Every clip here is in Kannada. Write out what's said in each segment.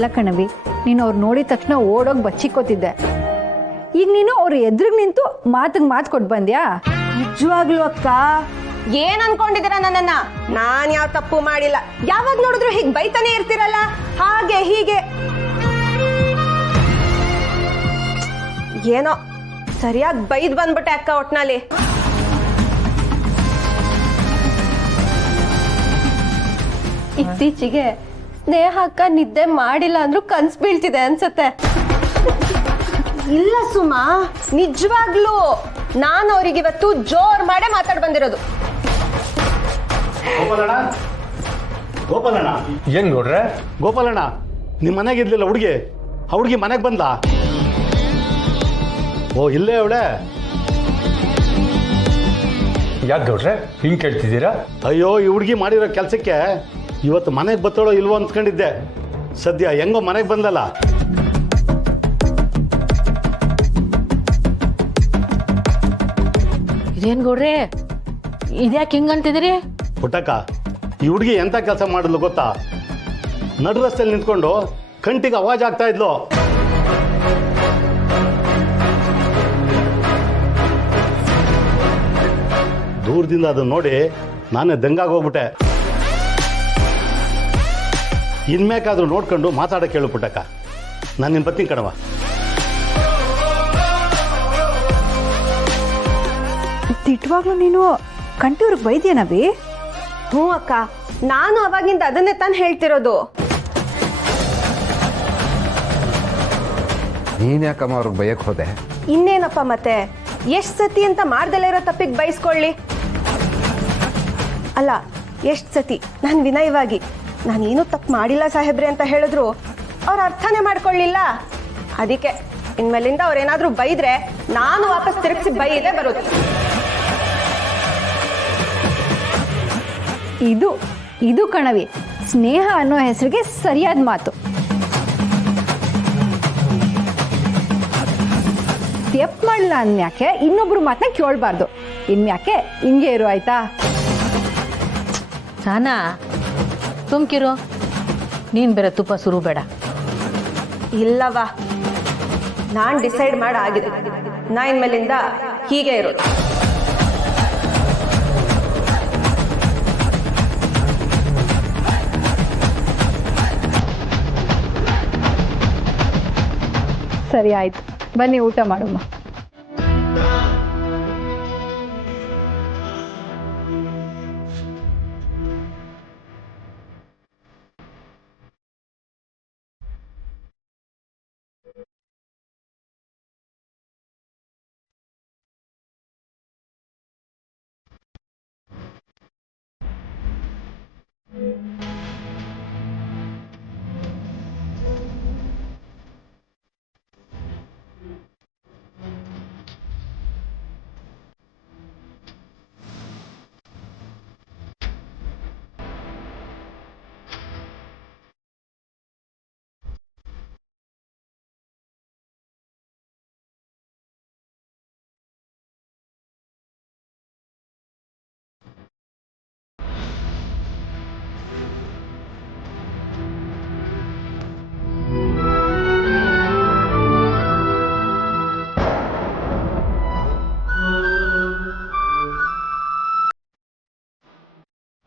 ಅಲ್ಲ ಕಣವಿ, ನೀನು ಅವ್ರು ನೋಡಿದ ತಕ್ಷಣ ಓಡೋಗಿ ಬಚ್ಚಿಕ್ಕೋತಿದ್ದೆ. ಈಗ ನೀನು ಅವ್ರ ಎದುರಿಗೆ ನಿಂತು ಮಾತು ಕೊಟ್ಟು ಬಂದ್ಯಾ? ನಿಜವಾಗ್ಲೂ ಅಕ್ಕ, ಏನ್ ಅನ್ಕೊಂಡಿದ್ದೀರಾ ನನ್ನನ್ನ? ನಾನ್ ಯಾವ ತಪ್ಪು ಮಾಡಿಲ್ಲ. ಯಾವಾಗ ನೋಡಿದ್ರು ಹೀಗ್ ಬೈತಾನೆ ಇರ್ತೀರಲ್ಲ, ಹಾಗೆ ಹೀಗೆ. ಏನೋ ಸರಿಯಾಗಿ ಬೈದ್ ಬಂದ್ಬಿಟ್ಟೆ ಅಕ್ಕ ಒಟ್ನಲ್ಲಿ. ಇತ್ತೀಚೆಗೆ ಸ್ನೇಹ ಅಕ್ಕ ನಿದ್ದೆ ಮಾಡಿಲ್ಲ ಅಂದ್ರೂ ಕನ್ಸ್ ಬೀಳ್ತಿದೆ ಅನ್ಸತ್ತೆ. ಇಲ್ಲ ಸುಮಾ, ನಿಜವಾಗ್ಲೂ ನಾನು ಅವ್ರಿಗಿವತ್ತು ಜೋರ್ ಮಾಡೇ ಮಾತಾಡ್ ಬಂದಿರೋದು. ಗೋಪಾಲಣ್ಣ ಏನ್ ನೋಡ್ರೆ? ಗೋಪಾಲಣ್ಣ, ನಿಮ್ಮ ಮನೆಗೆ ಇರ್ಲಿಲ್ಲ ಹುಡುಗಿ, ಆ ಹುಡುಗಿ ಮನೆಗೆ ಬಂದ. ಓ, ಇಲ್ಲೇ ಅವಳೆ. ಯಾಕೆ ಗೌಡ್ರೆ ಹಿಂಗ್ ಕೇಳ್ತಿದ್ದೀರಾ? ಅಯ್ಯೋ, ಈ ಹುಡುಗಿ ಮಾಡಿರೋ ಕೆಲಸಕ್ಕೆ ಇವತ್ತು ಮನೆಗೆ ಬತ್ತೋಳೋ ಇಲ್ವೋ ಅಂದ್ಕೊಂಡಿದ್ದೆ. ಸದ್ಯ ಹೆಂಗೋ ಮನೆಗೆ ಬಂದಲ್ಲ. ಇದೇನ್ ಗೌಡ್ರೆ, ಇದ್ಯಾಕೆ ಹಿಂಗಂತಿದ್ರಿ? ಪುಟ್ಟಕ್ಕ, ಈ ಹುಡುಗಿ ಎಂತ ಕೆಲಸ ಮಾಡಿದ್ಲು ಗೊತ್ತಾ? ನಡು ರಸ್ತೆಯಲ್ಲಿ ನಿಂತ್ಕೊಂಡು ಕಂಟಿಗೆ ಅವಾಜ್ ಆಗ್ತಾ ಇದ್ಲು. ದೂರದಿಂದ ಅದನ್ನ ನೋಡಿ ನಾನೇ ದಂಗಾಗಿ ಹೋಗ್ಬಿಟ್ಟೆ. ಇನ್ಮೇಕಾದ್ರೂ ನೋಡ್ಕೊಂಡು ಮಾತಾಡಕ್ಕೆ ಹೇಳು ಪುಟ್ಟಕ್ಕ. ನಾನು ನಿನ್ನ ಬರ್ತೀನಿ ಕಣವ. ತಿಟ್ಟವಾಗ್ಲೂ ನೀನು ಕಂಟಿವ್ರಿಗೆ ಬೈದ್ಯನವಿ? ಹ್ಞೂ ಅಕ್ಕ, ನಾನು ಅವಾಗಿಂದ ಅದನ್ನೇ ತಾನು ಹೇಳ್ತಿರೋದು. ನೀನ್ ಯಾಕಮ್ಮ ಅವ್ರಿಗೆ ಬಯಕ್ ಹೋದೆ? ಇನ್ನೇನಪ್ಪ ಮತ್ತೆ, ಎಷ್ಟ್ ಸತಿ ಅಂತ ಮಾಡ್ದಲೇ ಇರೋ ತಪ್ಪಿಗೆ ಬಯಸ್ಕೊಳ್ಳಿ. ಅಲ್ಲ, ಎಷ್ಟ್ ಸತಿ ನಾನು ವಿನಯವಾಗಿ ನಾನೇನು ತಪ್ಪು ಮಾಡಿಲ್ಲ ಸಾಹೇಬ್ರೆ ಅಂತ ಹೇಳಿದ್ರು ಅವ್ರು ಅರ್ಥನೇ ಮಾಡ್ಕೊಳ್ಳಿಲ್ಲ. ಅದಕ್ಕೆ ಇನ್ಮೇಲಿಂದ ಅವ್ರೇನಾದ್ರೂ ಬೈದ್ರೆ ನಾನು ವಾಪಸ್ ತಿರುಗಿಸಿ ಬೈದೇ ಬರೋದು. ಇದು ಕಣವಿ, ಸ್ನೇಹ ಅನ್ನೋ ಹೆಸರಿಗೆ ಸರಿಯಾದ ಮಾತು. ತಪ್ಪು ಮಾಡಲ್ಲ ಅನ್ಯಾಕೆ ಇನ್ನೊಬ್ರು ಮಾತನ್ನ ಕೇಳಬಾರ್ದು. ಇನ್ಯಾಕೆ ಹಿಂಗೆ ಇರು, ಆಯ್ತಾ? ಸಾನಾ, ಸುಮ್ಕಿರು. ನೀನ್ ಬೇರೆ ತುಪ್ಪ ಸುರು ಬೇಡ. ಇಲ್ಲವಾ, ನಾನ್ ಡಿಸೈಡ್ ಮಾಡಾಗಿದೆ. ನಾ ಇನ್ಮೇಲಿಂದ ಹೀಗೆ ಇರೋದು. ಸರಿ ಆಯ್ತು, ಬನ್ನಿ ಊಟ ಮಾಡೋಣ.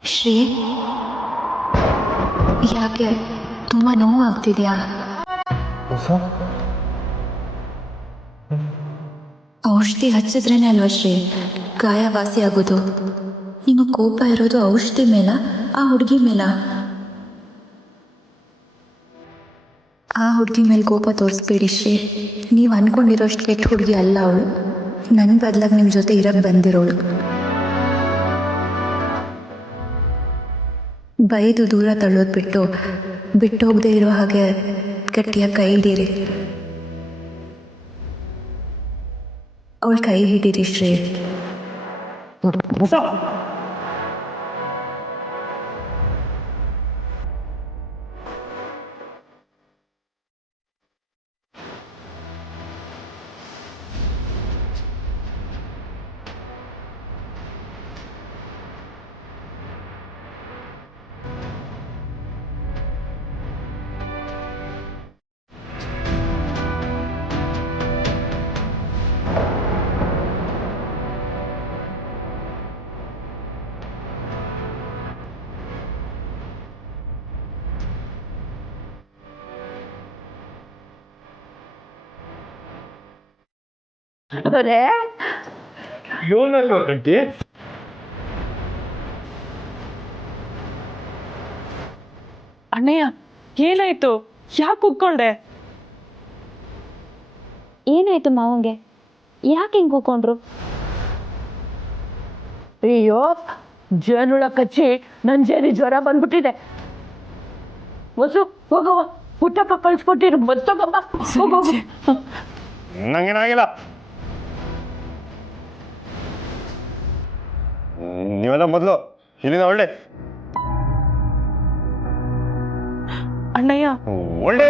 ಶ್ರೀ, ಯಾಕೆ ತುಂಬಾ ನೋವು ಆಗ್ತಿದ್ಯಾ? ಔಷಧಿ ಹಚ್ಚಿದ್ರೇನೆ ಅಲ್ವಾ ಶ್ರೀ ಗಾಯ ವಾಸಿ ಆಗೋದು. ನಿಮ್ಮ ಕೋಪ ಇರೋದು ಔಷಧಿ ಮೇಲ, ಆ ಹುಡುಗಿ ಮೇಲ? ಆ ಹುಡುಗಿ ಮೇಲೆ ಕೋಪ ತೋರಿಸ್ಬೇಡಿ ಶ್ರೀ. ನೀವು ಅನ್ಕೊಂಡಿರೋಷ್ಟು ಕೆಟ್ಟ ಹುಡುಗಿ ಅಲ್ಲ ಅವಳು. ನನ್ನ ಬದಲಾಗಿ ನಿಮ್ಮ ಜೊತೆ ಇರಕ್ಕೆ ಬಂದಿರೋಳು. ಬೈದು ದೂರ ತಳ್ಳೋದು ಬಿಟ್ಟು ಹೋಗದೆ ಇರೋ ಹಾಗೆ ಗಟ್ಟಿಯಾಗಿ ಕೈ ಹಿಡೀರಿ. ಅವಳ ಕೈ ಹಿಡೀರಿ ಶ್ರೀ. ಏನಾಯ್ತು ಗಂಟಿ ಅಣ್ಣಯ್ಯ ಏನಾಯ್ತು ಯಾಕೆ ಕೂತ್ಕೊಂಡೆ? ಏನಾಯ್ತು ಮಾವಂಗೆ? ಯಾಕೆ ಹಿಂಗೆ ಕೂತ್ಕೊಂಡ್ರು? ಅಯ್ಯೋ ಜೇನುಳ ಕಚ್ಚಿ ನನ್ ಜೇನಿ ಜ್ವರ ಬಂದ್ಬಿಟ್ಟಿದೆ. ವಸು ಹೋಗವ, ಊಟಪ್ಪ ಕಳ್ಸ್ಕೊಟ್ಟಿರು, ಮತ್ತೊಬ್ಬ ಹೋಗೋಗು. ನಂಗೇನಾಗಿಲ್ಲ. ನೀವೆಲ್ಲ ಮೊದಲು ಇಲ್ಲಿಂದ ಒಳ್ಳೆ ಅಣ್ಣಯ್ಯ ಒಳ್ಳೆ